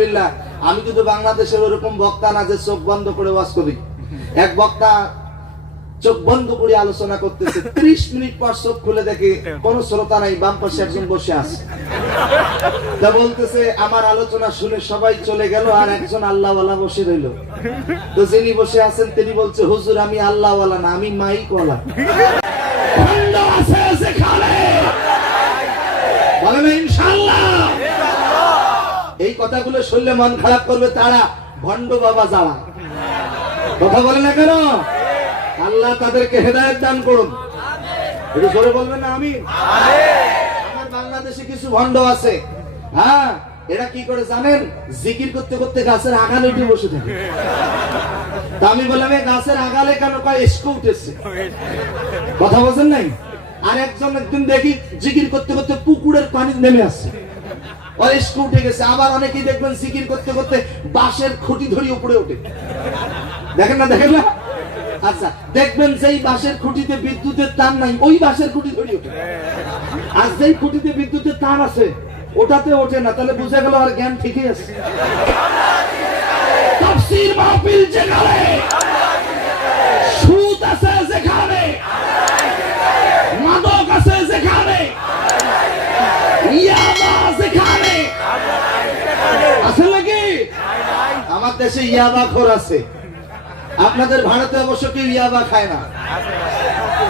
আলহামদুলিল্লাহ, আমি কিন্তু বাংলাদেশের ওরকম বক্তা না যে চোখ বন্ধ করে ওয়াজ করি। এক বক্তা চোখ বন্ধ করে আলোচনা করতেছে, ত্রিশ মিনিট পর চোখ খুলে দেখে কোন শ্রোতা নাই, বাম পাশে একজন বসে আছে। তা বলতেছে, আমার আলোচনা শুনে সবাই চলে গেল আর একজন আল্লাহওয়ালা বসে রইল। তো যিনি বসে আছেন, তিনি বলছে, হুজুর, আমি আল্লাহওয়ালা না, আমি মাইকওয়ালা খন্ড আছে সেখানে বলেন ইনশাআল্লাহ এই কথাগুলো শুনলে মন খারাপ করবে তারা ভণ্ড বাবা যাওয়া কথা বলে না কেন? আল্লাহ তাদেরকে হেদায়েত দান করুন। একটু জোরে বলবেন না আমি আমার বাংলাদেশে কিছু ভণ্ড আছে হ্যাঁ? এরা কি করে জানেন? জিকির করতে করতে গাছের আগালে উঠে বসে থাকে। তা আমি বললাম গাছের আগালে কেন কয়? এসকো উঠেছে। কথা বলছেন নাই? আর একজন একদিন দেখি জিকির করতে করতে পুকুরের পানি নেমে আসছে। ওর এসকো উঠে গেছে। আবার অনেকেই দেখবেন জিকির করতে করতে বাঁশের খুঁটি ধরি উপরে ওঠে। দেখেন না দেখেন না? আচ্ছা দেখবেন যেই বাঁশের খুঁটিতে বিদ্যুতের তার নাই, ওই বাঁশের খুঁটি ধরি ওঠে। আর যেই খুঁটিতে বিদ্যুতের তার আছে, ওটাতে ওঠে না। তাহলে বুঝে গেল আর জ্ঞান ঠিকই আছে। তাফসীর মাহফিল যেখানে সুদ আছে যেখানে মাদক আছে যেখানে ইয়াবা যেখানে আছে নাকি আমার দেশে ইয়াবা খোর আছে। আপনাদের ভারতে অবশ্য কেউ ইয়াবা খায় না।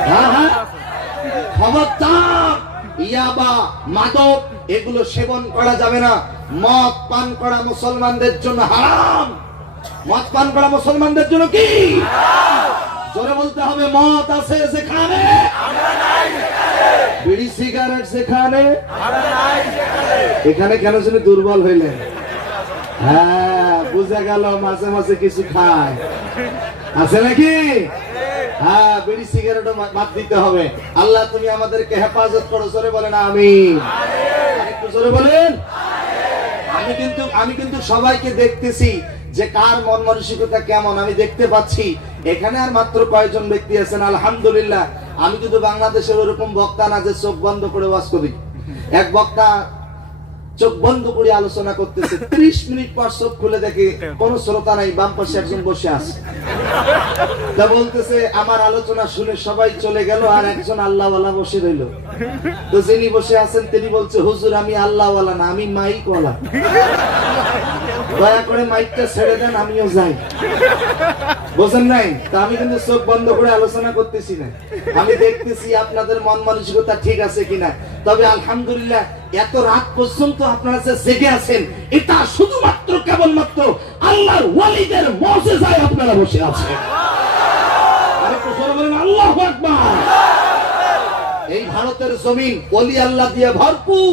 হ্যাঁ হ্যাঁ। ইয়াবা, মাদক, এগুলো সেবন করা যাবে না। মদ পান করা মুসলমানদের জন্য হারাম। মদ পান করা মুসলমানদের জন্য কি? জোরে বলতে হবে, মদ আছে সেখানে বিড়ি, সিগারেট সেখানে এখানে কেন শুনে দুর্বল হইলেন। হ্যাঁ। গেল মাঝে মাঝে কিছু খায়। আছে নাকি? হ্যাঁ বিড়ি বাদ দিতে হবে। আল্লাহ, তুমি আমাদেরকে হেফাজত করো আমি একটু বলেন। আমি কিন্তু আমি কিন্তু সবাইকে দেখতেছি যে কার মন মানসিকতা কেমন, আমি দেখতে পাচ্ছি। এখানে আর মাত্র কয়েকজন ব্যক্তি আছেন, আলহামদুলিল্লাহ। আমি কিন্তু বাংলাদেশের ওরকম বক্তা না যে চোখ বন্ধ করে ওয়াজ করি। এক বক্তা চোখ বন্ধ করে আলোচনা করতেছে। ত্রিশ মিনিট পর চোখ খুলে দেখে কোন শ্রোতা নাই বাম পাশে একজন বসে আছে। তা বলতেছে আমার আলোচনা শুনে সবাই চলে গেল আর একজন আল্লাহওয়ালা বসে রইল। তো যিনি বসে আছেন তিনি বলছে হুজুর আমি আল্লাহওয়ালা না আমি মাইকওয়ালা। দয়া করে মাইকটা ছেড়ে দেন আমিও যাই। বোঝেন নাই? তা আমি কিন্তু চোখ বন্ধ করে আলোচনা করতেছি না। আমি দেখতেছি আপনাদের মন মানসিকতা ঠিক আছে কিনা। তবে আলহামদুলিল্লাহ এত রাত পর্যন্ত আপনারা যে জেগে আছেন, এটা শুধুমাত্র কেবলমাত্র আল্লাহর ওয়ালিদের মজেজায় আপনারা বসে আছেন। আল্লাহু এই ভারতের জমিন আল্লাহ দিয়ে ভরপুর।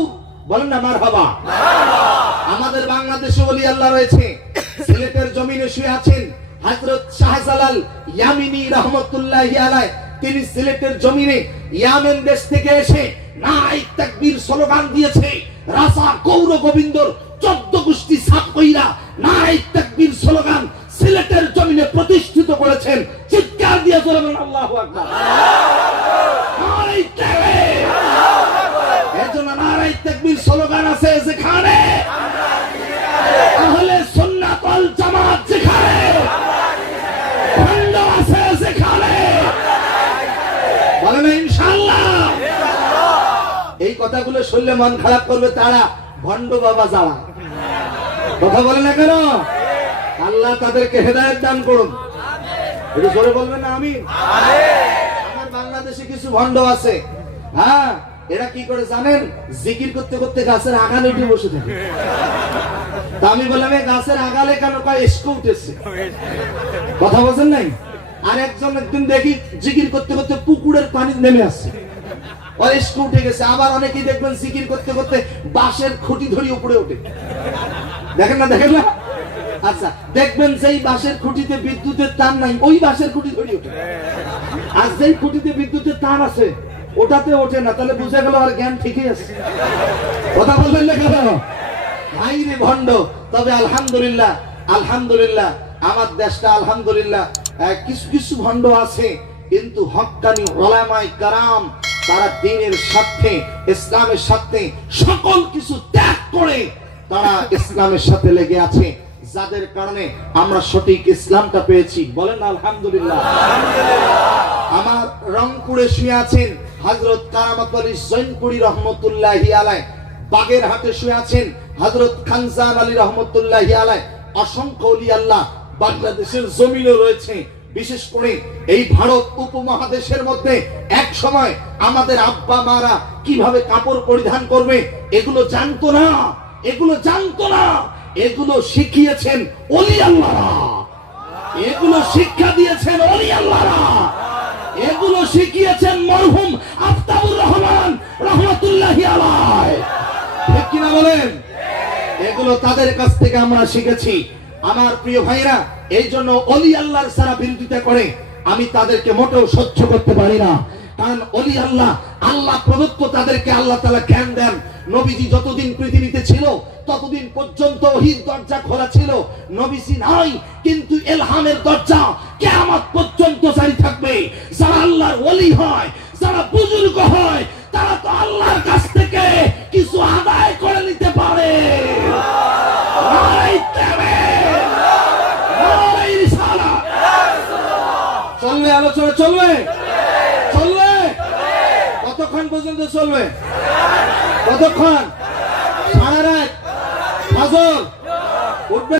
বলেন না মার আমাদের বাংলাদেশে অলি আল্লাহ রয়েছে। সিলেটের জমিনে শুয়ে আছেন হযরত শাহজালাল ইয়ামিনী রহমতুল্লাহ আলাই তিনি সিলেটের জমিনে ইয়ামেন দেশ থেকে এসে নাই তাকবীর স্লোগান দিয়েছে রাসা কৌর গোবিন্দর চোদ্দ গোষ্ঠী সাত কইরা নাই তাকবীর স্লোগান সিলেটের জমিনে প্রতিষ্ঠিত করেছেন। চিৎকার দিয়ে বলেন, আল্লাহু আকবার। নারাই তাকবীর। এর জন্য নারাই তাকবীর স্লোগান আছে যেখানে তাহলে সুন্নাত ওয়াল জামাত যেখানে খন্ড আছে যেখানে। বলেন, ইনশাআল্লাহ। এই কথাগুলো শুনলে মন খারাপ করবে তারা, ভণ্ড বাবা যাওয়া কথা বলে না কেন? আল্লাহ তাদেরকে হেদায়েত দান করুন। বলবেন না আমি আমার বাংলাদেশে কিছু ভণ্ড আছে হ্যাঁ? এরা কি করে জানেন? জিকির করতে করতে গাছের আগালে উঠে বসে থাকে। তা আমি বললাম গাছের আগালে কেন কয় এসকো উঠেছে? কথা বলছেন নাই? আর একজন একদিন দেখি জিকির করতে করতে পুকুরের পানি নেমে আসছে। এসকো উঠে গেছে। আবার অনেকেই দেখবেন জিকির করতে করতে বাঁশের খুঁটি ধরি উপরে ওঠে। দেখেন না দেখেন না? আচ্ছা দেখবেন যেই বাঁশের খুঁটিতে বিদ্যুতের তার নাই, ওই বাঁশের খুঁটি ধরি ওঠে। আর যেই খুঁটিতে বিদ্যুতের তার আছে, ওটাতে ওঠে না। তাহলে বুঝে গেল আর জ্ঞান ঠিকই আছে। কথা বলবেন না কেন? ভাই রে ভণ্ড, তবে আলহামদুলিল্লাহ আলহামদুলিল্লাহ, আমার দেশটা আলহামদুলিল্লাহ কিছু কিছু ভণ্ড আছে, কিন্তু হক্কানি ওলামাই কারাম তারা দিনের স্বার্থে ইসলামের স্বার্থে সকল কিছু ত্যাগ করে তারা ইসলামের সাথে লেগে আছে। যাদের কারণে আমরা সঠিক ইসলামটা পেয়েছি। বলেন আলহামদুলিল্লাহ। আমার রংপুরে শুয়ে আছেন হযরত কারামত আলী জৈনপুরি রহমতুল্লাহি আলাই বাগের হাটে শুয়ে আছেন হযরত খানজান আলী রহমতুল্লাহি আলাই অসংখ্য অলি আল্লাহ বাংলাদেশের জমিনে রয়েছে। বিশেষ করে এই ভারত উপমহাদেশের মধ্যে এক সময় আমাদের আব্বা মারা কীভাবে কাপড় পরিধান করবে, এগুলো জানতো না, এগুলো জানতো না। এগুলো শিখিয়েছেন অলি আল্লাহরা। এগুলো শিক্ষা দিয়েছেন অলি আল্লাহরা। এগুলো শিখিয়েছেন মরহুম আফতাবুর রহমান রহমতুল্লাহি ঠিক কিনা বলেন? এগুলো তাদের কাছ থেকে আমরা শিখেছি। আমার প্রিয় ভাইরা এই জন্য অলি আল্লাহর সারা বিরোধিতা করে। আমি তাদেরকে মোটেও সহ্য করতে পারি না। কারণ অলি আল্লাহ আল্লাহ প্রদত্ত তাদেরকে আল্লাহ তালা জ্ঞান দেন। নবীজি যতদিন পৃথিবীতে ছিল, ততদিন পর্যন্ত ওহির দরজা খোলা ছিল। নবীজি নাই, কিন্তু এলহামের দরজা কেয়ামত পর্যন্ত জারি থাকবে। যারা আল্লাহর ওলি হয়, যারা বুজুর্গ হয়, তারা তো আল্লাহর কাছ থেকে কিছু আদায় করে নিতে পারে নারাই তাকবীর! নারাই রিসালাত! চলবে আলোচনা চলবে? চলবে? কতক্ষণ পর্যন্ত চলবে? কতক্ষণ? সারা রাত? ফসল উঠবে